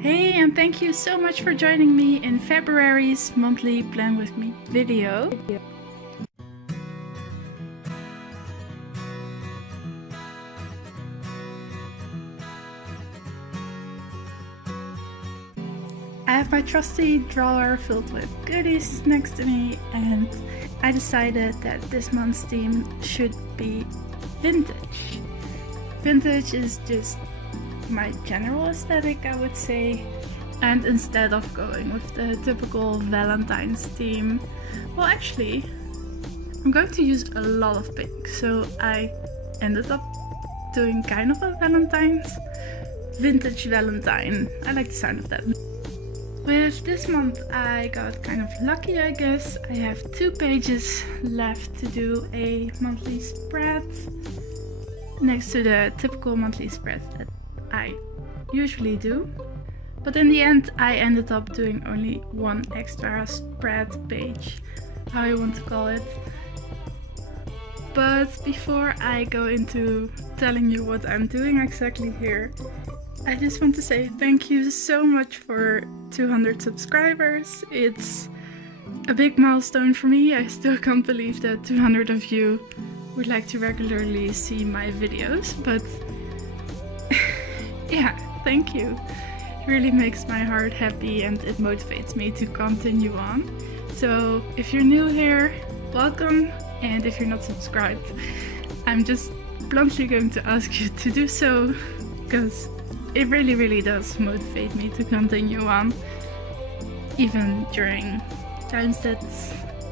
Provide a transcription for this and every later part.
Hey, and thank you so much for joining me in February's monthly Plan With Me video. I have my trusty drawer filled with goodies next to me, and I decided that this month's theme should be vintage. Vintage is just my general aesthetic, I would say, and instead of going with the typical Valentine's theme, well, actually I'm going to use a lot of pink, so I ended up doing kind of a Valentine's vintage Valentine. I like the sound of that. With this month I got kind of lucky, I guess. I have 2 pages left to do a monthly spread next to the typical monthly spread that I usually do. But in the end I ended up doing only 1 extra spread page, how you want to call it. But before I go into telling you what I'm doing exactly here, I just want to say thank you so much for 200 subscribers. It's a big milestone for me. I still can't believe that 200 of you would like to regularly see my videos, but yeah, thank you. It really makes my heart happy and it motivates me to continue on. So if you're new here, welcome, and if you're not subscribed, I'm just bluntly going to ask you to do so, because it really does motivate me to continue on, even during times that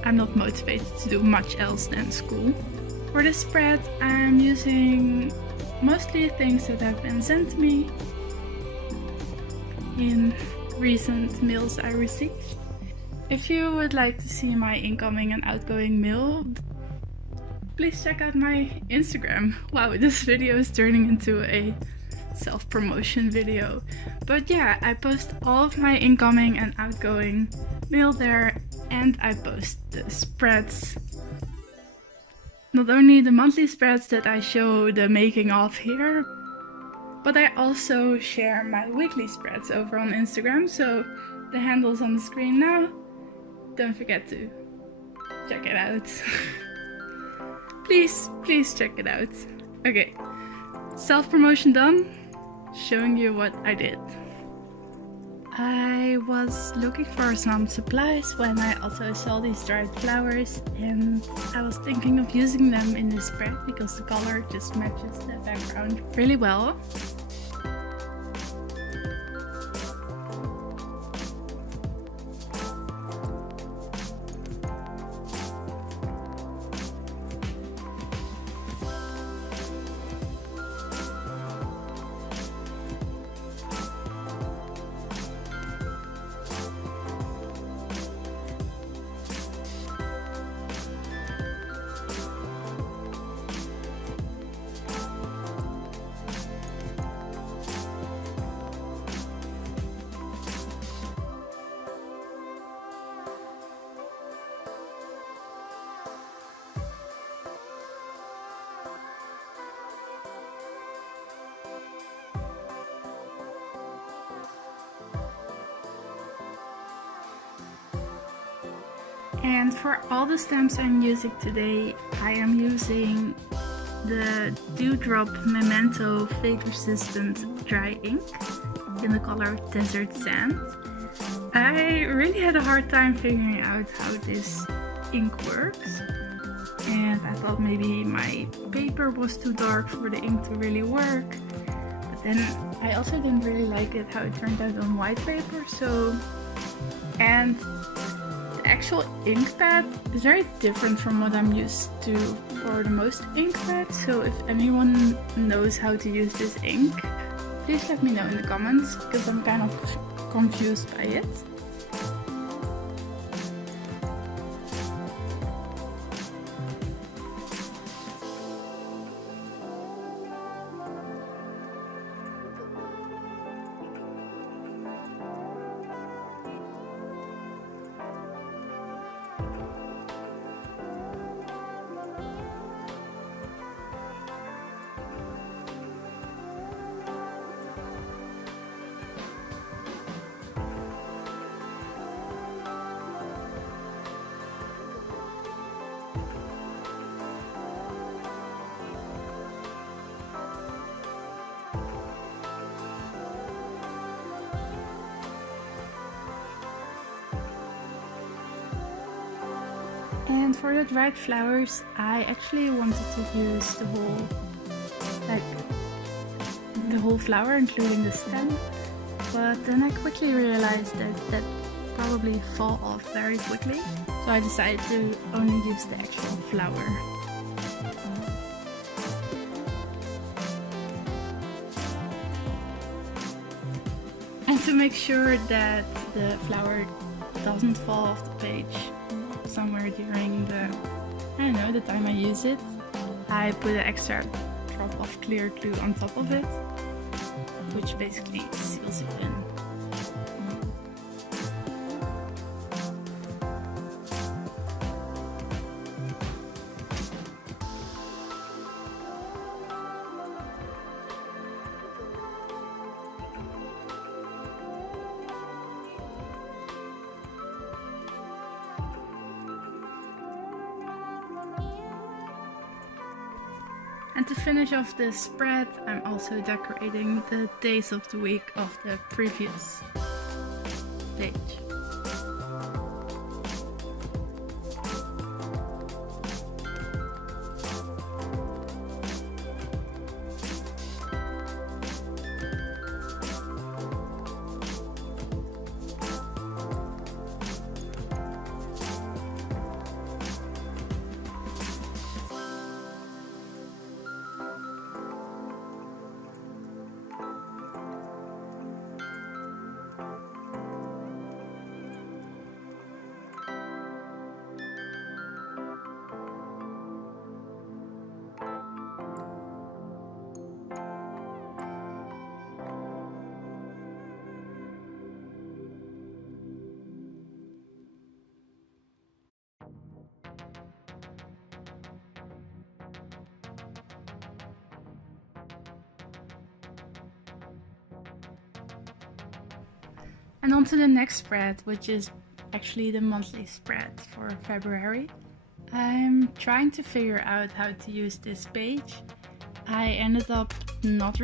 I'm not motivated to do much else than school. For this spread I'm using mostly things that have been sent to me in recent mails I received. If you would like to see my incoming and outgoing mail, please check out my Instagram. Wow, this video is turning into a self-promotion video. But yeah, I post all of my incoming and outgoing mail there, and I post the spreads. Not only the monthly spreads that I show the making of here, but I also share my weekly spreads over on Instagram, so the handle's on the screen now. Don't forget to check it out. Please check it out. Okay, self-promotion done. Showing you what I did. I was looking for some supplies when I also saw these dried flowers, and I was thinking of using them in this spread because the color just matches the background really well. And for all the stamps I'm using today, I am using the Dewdrop Memento Fade Resistant Dry Ink in the color Desert Sand. I really had a hard time figuring out how this ink works, and I thought maybe my paper was too dark for the ink to really work. But then I also didn't really like it how it turned out on white paper, and the actual ink pad is very different from what I'm used to for the most ink pads, so if anyone knows how to use this ink, please let me know in the comments, because I'm kind of confused by it. And for the dried flowers, I actually wanted to use the whole flower, including the stem. But then I quickly realized that probably fall off very quickly. So I decided to only use the actual flower. And to make sure that the flower doesn't fall off the page somewhere during the time I use it, I put an extra drop of clear glue on top of it, which basically seals it in. And to finish off this spread, I'm also decorating the days of the week of the previous page. And on to the next spread, which is actually the monthly spread for February. I'm trying to figure out how to use this page. I ended up not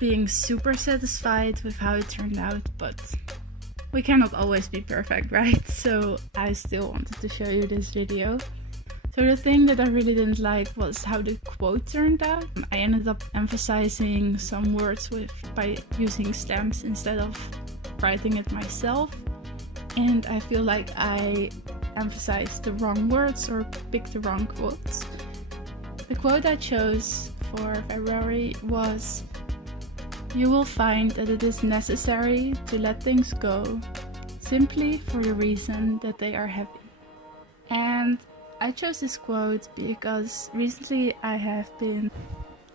being super satisfied with how it turned out, but we cannot always be perfect, right? So I still wanted to show you this video. So the thing that I really didn't like was how the quote turned out. I ended up emphasizing some words by using stamps instead of writing it myself. And I feel like I emphasized the wrong words or picked the wrong quotes. The quote I chose for February was, "You will find that it is necessary to let things go simply for the reason that they are heavy." And I chose this quote because recently I have been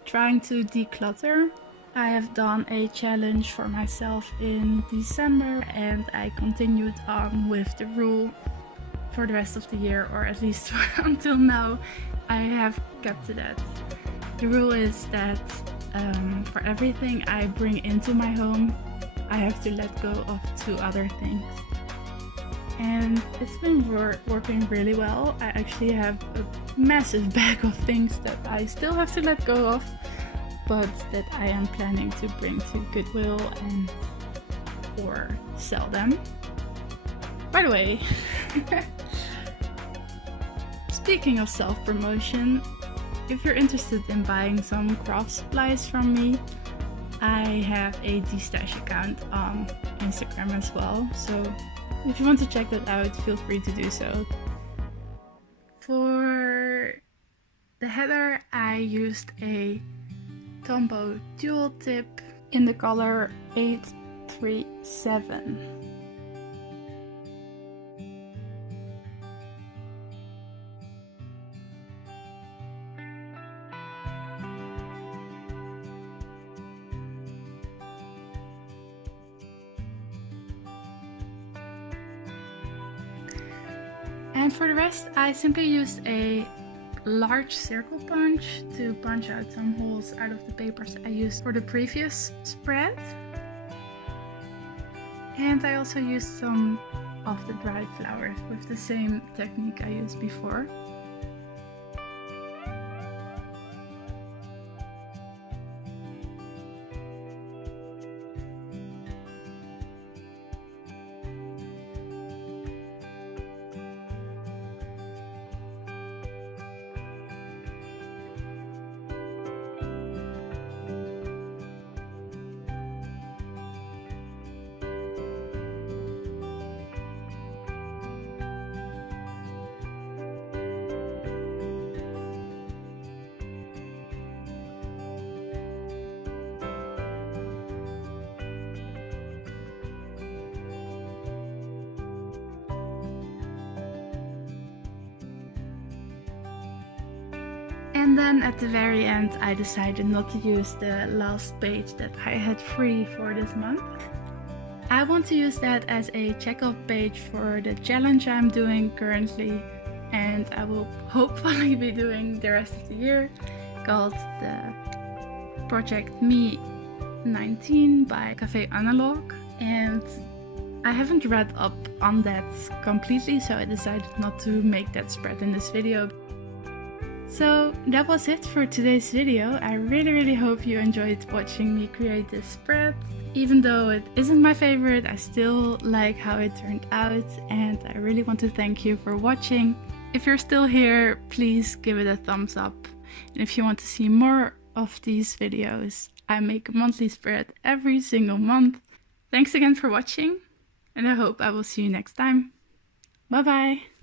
trying to declutter. I have done a challenge for myself in December and I continued on with the rule for the rest of the year, or at least until now I have kept to that. The rule is that for everything I bring into my home, I have to let go of 2 other things. And it's been working really well. I actually have a massive bag of things that I still have to let go of, but that I am planning to bring to Goodwill and or sell them. By the way, speaking of self-promotion, if you're interested in buying some craft supplies from me, I have a Dstash account on Instagram as well, so if you want to check that out, feel free to do so. For the header, I used a Tombow dual tip in the color 837. And for the rest, I simply used a large circle punch to punch out some holes out of the papers I used for the previous spread. And I also used some of the dried flowers with the same technique I used before. And then at the very end, I decided not to use the last page that I had free for this month. I want to use that as a checkout page for the challenge I'm doing currently, and I will hopefully be doing the rest of the year, called the Project Me 19 by Cafe Analog. And I haven't read up on that completely, so I decided not to make that spread in this video. So that was it for today's video. I really hope you enjoyed watching me create this spread. Even though it isn't my favorite, I still like how it turned out, and I really want to thank you for watching. If you're still here, please give it a thumbs up. And if you want to see more of these videos, I make a monthly spread every single month. Thanks again for watching, and I hope I will see you next time. Bye bye!